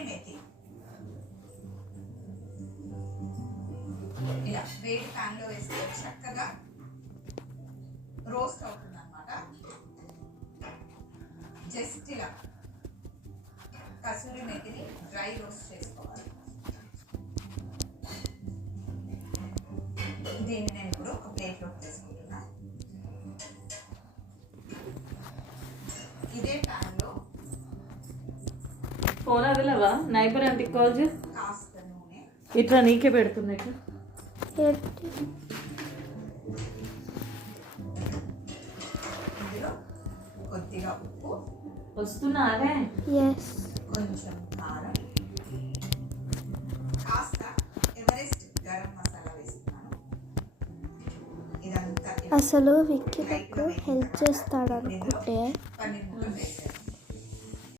కసూరి మేతి ఇలా వేడి ప్యాన్ లో వేస్తే చక్కగా రోస్ట్ అవుతుంది అన్నమాట. జస్ట్ ఇలా కసూరి మేతిని డ్రై రోస్ట్ చేసుకోవాలి. దీన్ని నేను ఇప్పుడు ఒక ప్లేట్లోకి తీసుకుంటున్నా. ఇదే ప్యాన్ లో ఫోన్ అదిలేవా నైబర్ అంటే కాల్ చేయి. కాస్త నూనె ఇట్లా నీకే పెడుతుంది ఇట్లా. ఇందులో కొద్దిగా ఉప్పు, వస్తున్నా అదే కొంచెం కారం, కాస్త ఎవరెస్ట్ గరం మసాలా వేస్తున్నాను. ఇదంతా అసలు విక్కీ నాకు హెల్ప్ చేస్తాడు అనుకుంటే పన్నీర్ ముక్కలు వేస్తాను.